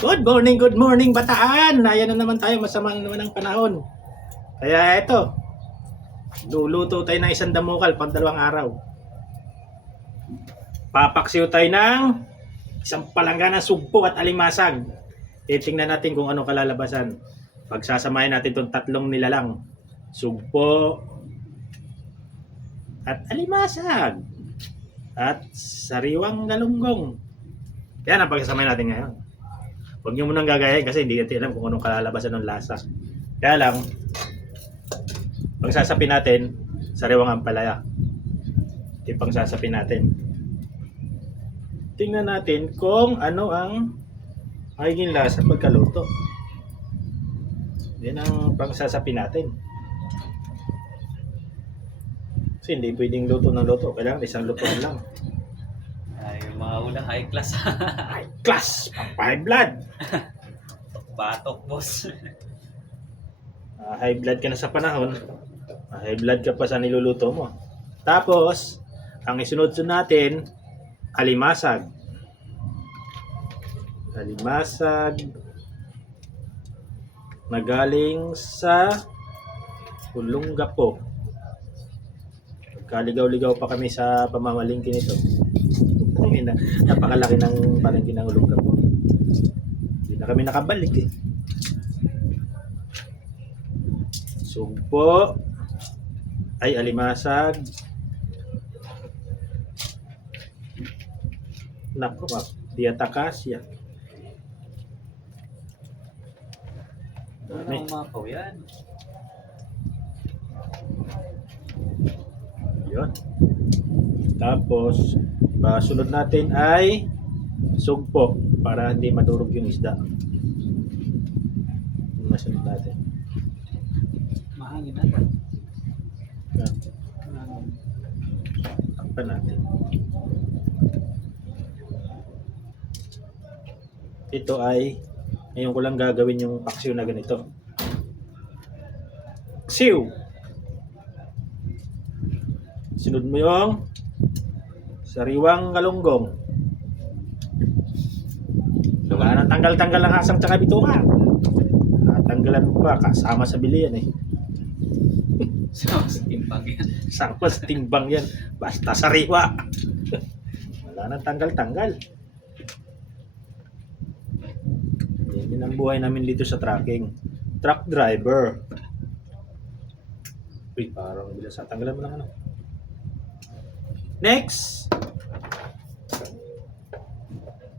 Good morning Bataan! Ayan na naman tayo, masama na naman ang panahon. Kaya eto, luluto tayo ng isang damukal pang 2 araw. Papaksiw tayo ng isang palangga ng sugpo at alimasag. Titingnan natin kung anong kalalabasan. Pagsasamahin natin itong 3 nilalang. Sugpo at alimasag at sariwang galunggong. Yan ang pagsasamahin natin ngayon. Huwag nyo munang gagayahin kasi hindi natin alam kung anong kalalabasan ng lasa. Kaya lang, pagsasapin natin, sariwang ampalaya. Ito yung pagsasapin natin. Tingnan natin kung ano ang magiging lasa pagkaluto. Yan ang pagsasapin natin. Kasi hindi pwedeng luto ng luto. Kailangan isang lutuan lang. Ay, mga ulang high class. High class! High blood! Batok, boss. High blood ka na sa panahon. High blood ka pa sa niluluto mo. Tapos, ang isunod-sunod natin, alimasag. Alimasag na galing sa Olongapo. Kaligaw-ligaw pa kami sa pamamalingki nito. Napakalaki ng palengke ng Olongapo. Hindi na kami nakabalik eh. Sugpo ay alimasag. Nako, diatakasya. Ano umapaw yan? Yun. Tapos, sunod natin ay sugpo para hindi madurog yung isda. Yung nasunod natin. Mahangin natin. Yan. Takpan natin. Ito ay, ngayon ko lang gagawin yung paksiw na ganito. Paksiw! Sunod mo yung sariwang galunggong. Wala nang tanggal-tanggal ng hasang tsaka bituka. Tanggalan mo pa, kasama sa bilian eh. Sama sa timbang yan. Sama sa timbang yan. Basta sariwa. Wala nang tanggal-tanggal. Yan ang buhay namin dito sa trucking. Truck driver. Uy, parang bilas. Tanggalan mo lang ano. Next.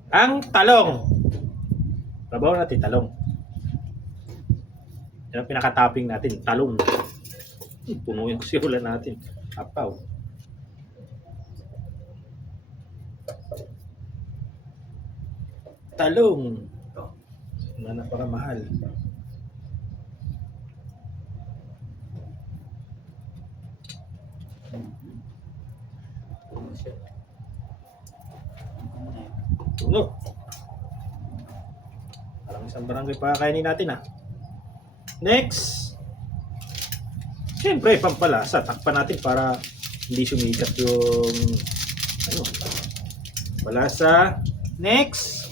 Ang talong. Babaw natin talong. Yan ang pinaka-topping natin, talong. Punuin ko siya natin. Apaw. Talong. Ito. Na napakamahal. Tuno. Parang isang barangay pa kainin natin ah. Next. Siyempre, pampalasa. Takpan natin para hindi sumikat yung ano, palasa. Next.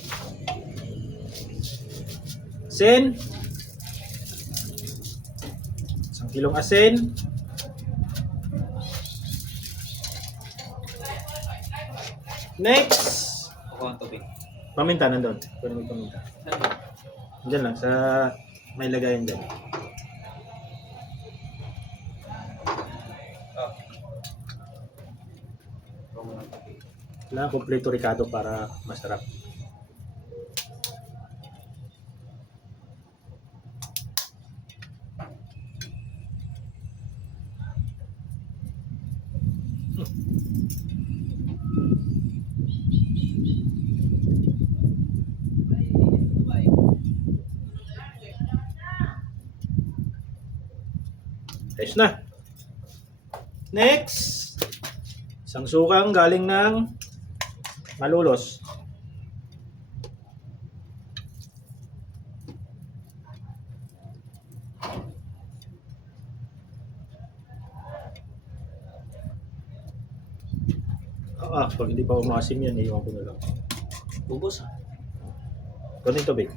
Asin. 1 kilong asin. Next. Ako ang tubig. Paminta nandun. Pwede mo paminta. Diyan lang, sa may lagayan dyan. Kailangan kompleto ricado para masarap. Ayos na. Next. Isang sukang galing ng Malolos. Pag hindi pa umasim yan, iwan ko na lang. Bubos ah. Kunting tubig.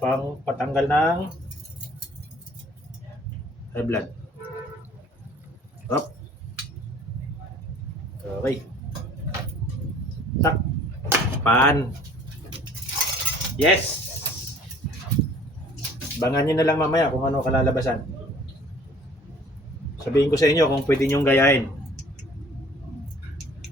Pang patanggal ng high blood. Hop. Okay. Tak. Pan. Yes! Bangan nyo na lang mamaya kung ano kalalabasan. Sabihin ko sa inyo kung pwede nyong gayahin.